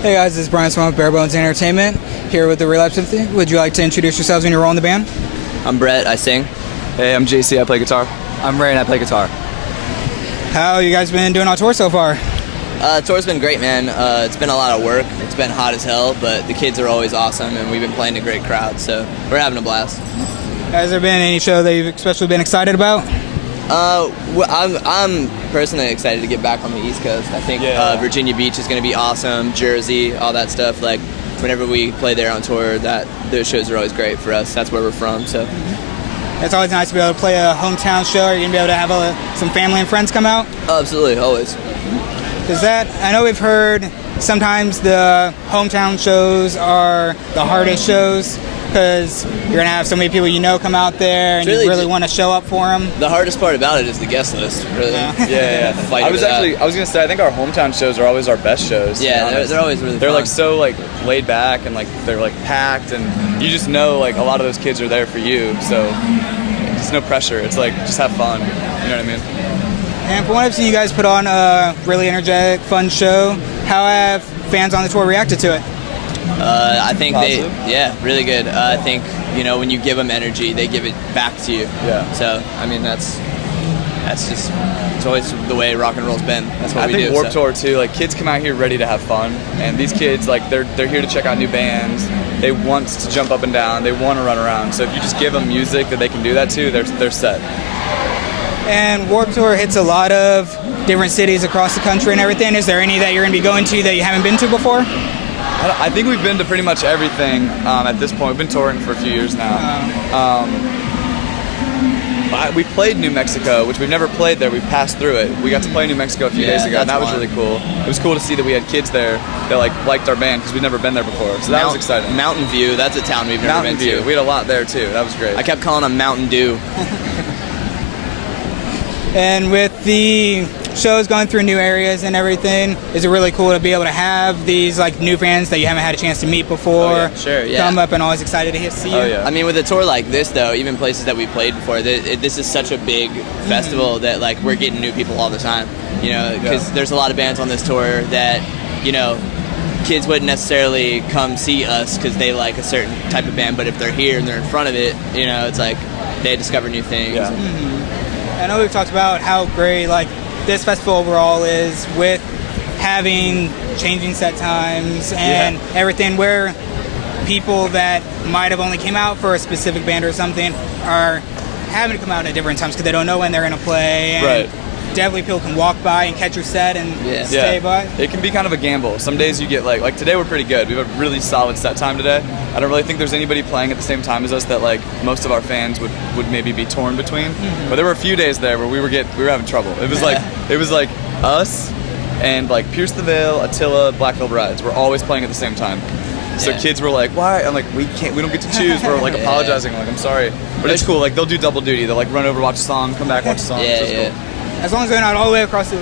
Hey guys, this is Brian Swan with Bare Bones Entertainment, here with the Relapse Symphony. Would you like to introduce yourselves and your role in the band? I'm Brett, I sing. Hey, I'm JC, I play guitar. I'm Ray and I play guitar. How you guys been doing on tour so far? Tour's been great, man. It's been a lot of work. It's been hot as hell, but the kids are always awesome, and we've been playing to great crowds, so we're having a blast. Has there been any show that you've especially been excited about? I'm personally excited to get back on the East Coast. I think Virginia Beach is going to be awesome, Jersey, all that stuff. Like, whenever we play there on tour, those shows are always great for us. That's where we're from, so. It's always nice to be able to play a hometown show. Are you going to be able to have some family and friends come out? Absolutely, always. I know we've heard sometimes the hometown shows are the hardest shows because you're going to have so many people you know come out there and you really want to show up for them. The hardest part about it is the guest list, really. Yeah. I was going to say, I think our hometown shows are always our best shows. Yeah, they're always really They're fun. like so like laid back and like they're like packed and you just know like a lot of those kids are there for you. So it's no pressure. It's like just have fun. You know what I mean? And from what I've seen, you guys put on a really energetic, fun show. How have fans on the tour reacted to it? I think Positive? really good. I think, when you give them energy, they give it back to you. Yeah. So, I mean, that's just, it's always the way rock and roll's been. That's what we do. I think Warped Tour too, like kids come out here ready to have fun. And these kids, like they're here to check out new bands. They want to jump up and down. They want to run around. So if you just give them music that they can do that to, they're set. And Warped Tour hits a lot of different cities across the country and everything. Is there any that you're going to be going to that you haven't been to before? I think we've been to pretty much everything at this point. We've been touring for a few years now. We played New Mexico, which we've never played there. We passed through it. We got to play New Mexico a few days ago, and that was really cool. It was cool to see that we had kids there that liked our band because we'd never been there before. So that was exciting. Mountain View, that's a town we've never been to. We had a lot there too. That was great. I kept calling them Mountain Dew. And with the shows going through new areas and everything, is it really cool to be able to have these new fans that you haven't had a chance to meet before come up and always excied to see you? Oh, yeah. I mean, with a tour like this, though, even places that we played before, this is such a big festival that we're getting new people all the time. Because there's a lot of bands on this tour that kids wouldn't necessarily come see us because they like a certain type of band, but if they're here and they're in front of it, it's like they discover new things. Yeah. I know we've talked about how great this festival overall is with having changing set times and everything, where people that might have only came out for a specific band or something are having to come out at different times because they don't know when they're going to play. And definitely people can walk by and catch your set and stay by. It can be kind of a gamble. Some days you get like today we're pretty good. We have a really solid set time today. I don't really think there's anybody playing at the same time as us that most of our fans would maybe be torn between. But there were a few days there where we were having trouble. It was like us and Pierce the Veil, Attila, Black Veil Brides. We're always playing at the same time. So kids were like, "Why?" I'm like, "We don't get to choose." We're apologizing. I'm sorry, but it's cool. They'll do double duty. They'll run over, watch a song, come back, watch a song. Cool. As long as they're not all the way across the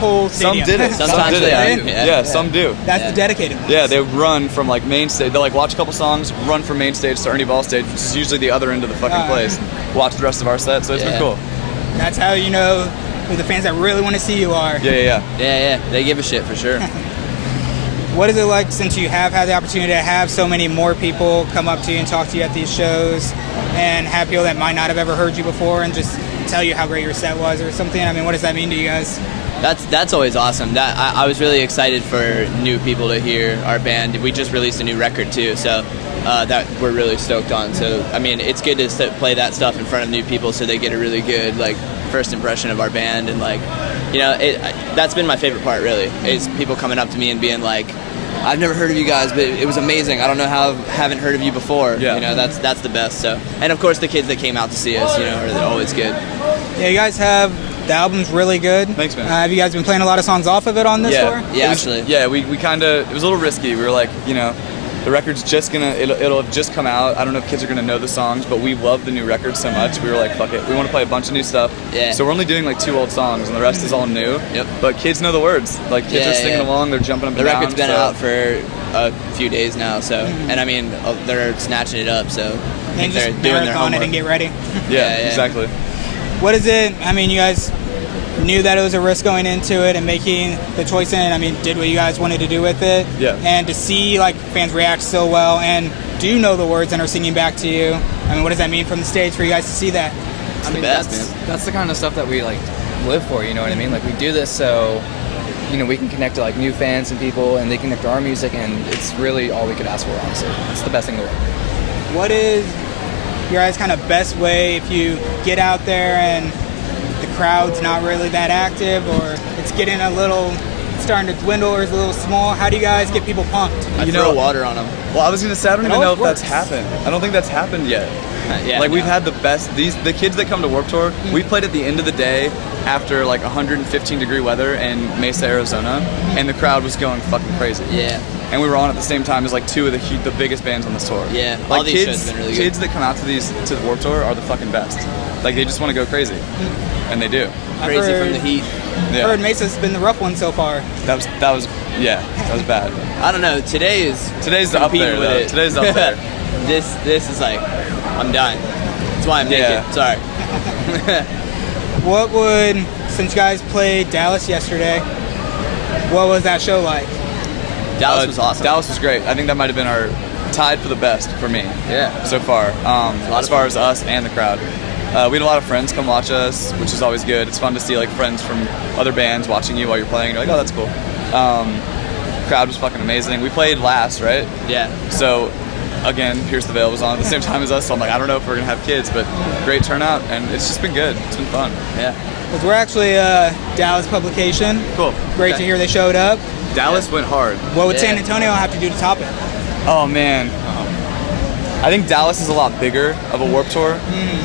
whole stadium. Some did it. Sometimes they do. Yeah, some do. That's the dedicated ones. Yeah, they run from main stage. They'll watch a couple songs, run from main stage to Ernie Ball stage, which is usually the other end of the fucking place. Watch the rest of our set. So it's been cool. That's how you know who the fans that really want to see you are. Yeah. They give a shit for sure. What is it like since you have had the opportunity to have so many more people come up to you and talk to you at these shows and have people that might not have ever heard you before and just tell you how great your set was or something? I mean, what does that mean to you guys? That's always awesome. I was really excited for new people to hear our band. We just released a new record too, so that we're really stoked on. So I mean, it's good to play that stuff in front of new people so they get a really good first impression of our band, and that's been my favorite part really, is people coming up to me and being like, "I've never heard of you guys, but it was amazing. I don't know how I haven't heard of you before." That's the best. So, and of course the kids that came out to see us, are always good. Yeah, you guys have the album's really good. Thanks, man. Have you guys been playing a lot of songs off of it on this tour? Yeah, actually. Yeah, we kind of, it was a little risky. We were like, the record's just it'll have just come out. I don't know if kids are gonna know the songs, but we love the new record so much. We were like, fuck it, we want to play a bunch of new stuff. Yeah. So we're only doing 2 old songs, and the rest is all new. Yep. But kids know the words. Kids are singing along. They're jumping up and down. The record's been out for a few days now, so and I mean they're snatching it up. So I think they're doing their homework. It and get ready. Yeah, exactly. What is it? I mean, you guys knew that it was a risk going into it and making the choice in, I mean, did what you guys wanted to do with it. Yeah. And to see like fans react so well and do know the words and are singing back to you. I mean, what does that mean from the stage for you guys to see that? It's the best, man. That's the kind of stuff that we like live for, you know what I mean? Like we do this so, you know, we can connect to like new fans and people and they connect to our music, and it's really all we could ask for, honestly. It's the best thing in the world. What is your guys' kind of best way if you get out there and the crowd's not really that active, or it's getting a little starting to dwindle or is a little small? How do you guys get people pumped? I throw water on them. Well, I was gonna say I don't even know if always that's works. happened. I don't think that's happened yet. Yeah, like no. we've had the best. The kids that come to Warped Tour, we played at the end of the day after like 115-degree weather in Mesa, Arizona, and the crowd was going fucking crazy. Yeah. And we were on at the same time as like two of the biggest bands on this tour. Yeah, like all these shows have been really good. Kids that come out to the Warped Tour are the fucking best. Like they just want to go crazy, and they do. Crazy heard- from the heat. Yeah. I heard Mesa's been the rough one so far. That was bad. I don't know. Today's up there. competing with Though. it. Today's up there. This is like, I'm done. That's why I'm naked. Yeah. Sorry. What would, since you guys played Dallas yesterday, what was that show like? Dallas was awesome. Dallas was great. I think that might have been our tied for the best for me. Yeah. So far, of as far fun. as us and the crowd. We had a lot of friends come watch us, which is always good. It's fun to see like friends from other bands watching you while you're playing. You're like, oh, that's cool. Crowd was fucking amazing. We played last, right? Yeah. So, again, Pierce the Veil was on at the same time as us. So I'm like, I don't know if we're gonna have kids, but great turnout, and it's just been good. It's been fun. Yeah. Because we're actually a Dallas publication. Cool. Great to hear they showed up. Dallas went hard. What would Yeah. San Antonio have to do to top it? Oh man, I think Dallas is a lot bigger of a Warped Tour.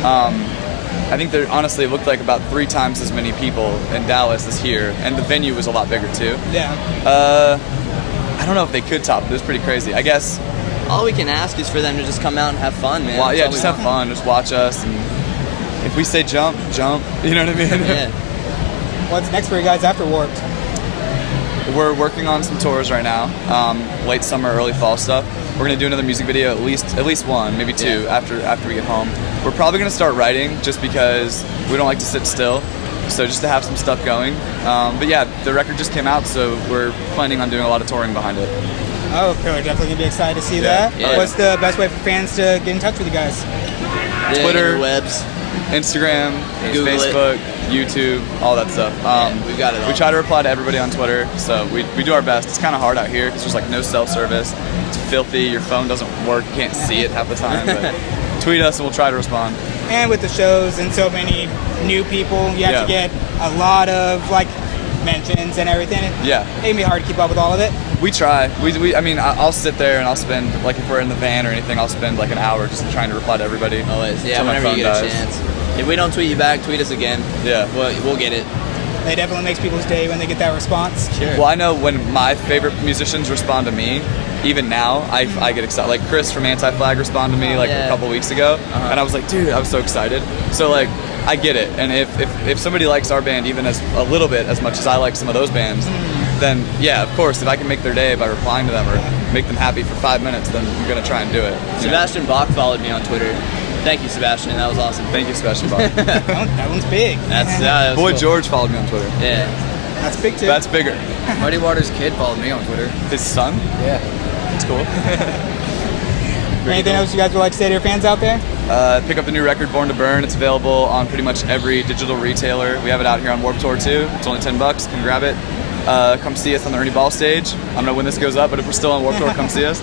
I think there honestly it looked like about 3 times as many people in Dallas as here, and the venue was a lot bigger too. Yeah. I don't know if they could top it. It was pretty crazy. I guess. All we can ask is for them to just come out and have fun, man. Well, That's yeah, all just we have fun. Just watch us, and if we say jump, jump. You know what I mean? want. Yeah. What's next for you guys after Warped? We're working on some tours right now, late summer, early fall stuff. We're gonna do another music video, at least one, maybe 2 after we get home. We're probably gonna start writing just because we don't like to sit still, so just to have some stuff going. But yeah, the record just came out, so we're planning on doing a lot of touring behind it. Oh, okay, we're definitely going to be excited to see Yeah. that. Yeah. What's the best way for fans to get in touch with you guys? The Twitter. interwebs. Instagram, Google it. Facebook, YouTube, all that stuff. We've got it all. We try to reply to everybody on Twitter, so we do our best. It's kind of hard out here because there's like no cell service. It's filthy. Your phone doesn't work. You can't see it half the time. But tweet us and we'll try to respond. And with the shows and so many new people, you have to Yeah. get a lot of like mentions and everything. Yeah. It can be hard to keep up with all of it. We try. I mean, I'll sit there and I'll spend, like if we're in the van or anything, I'll spend like an hour just trying to reply to everybody. Always. Yeah, Till my whenever you phone get dies. a chance. If we don't tweet you back, tweet us again. Yeah. We'll get it. It definitely makes people's day when they get that response. Sure. Well, I know when my favorite musicians respond to me, even now, I get excited. Like Chris from Anti-Flag responded to me like Yeah. a couple weeks ago, and I was like, dude, I was so excited. So like, I get it. And if somebody likes our band even as a little bit as much as I like some of those bands, then yeah, of course, if I can make their day by replying to them or make them happy for 5 minutes, then I'm gonna try and do it. you know? Sebastian Bach followed me on Twitter. Thank you, Sebastian. That was awesome. Thank you, Sebastian Bach. That one's big. That was Boy cool. George followed me on Twitter. Yeah. That's big too. That's bigger. Muddy Waters' kid followed me on Twitter. His son? Yeah. That's cool. Anything else you guys would like to say to your fans out there? Pick up the new record, Born to Burn. It's available on pretty much every digital retailer. We have it out here on Warped Tour too. It's only $10. Come grab it. Come see us on the Ernie Ball stage. I don't know when this goes up, but if we're still on Warped Tour, come see us.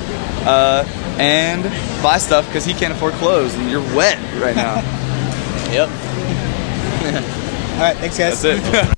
And buy stuff because he can't afford clothes and you're wet right now. Yep. All right, thanks guys. That's it.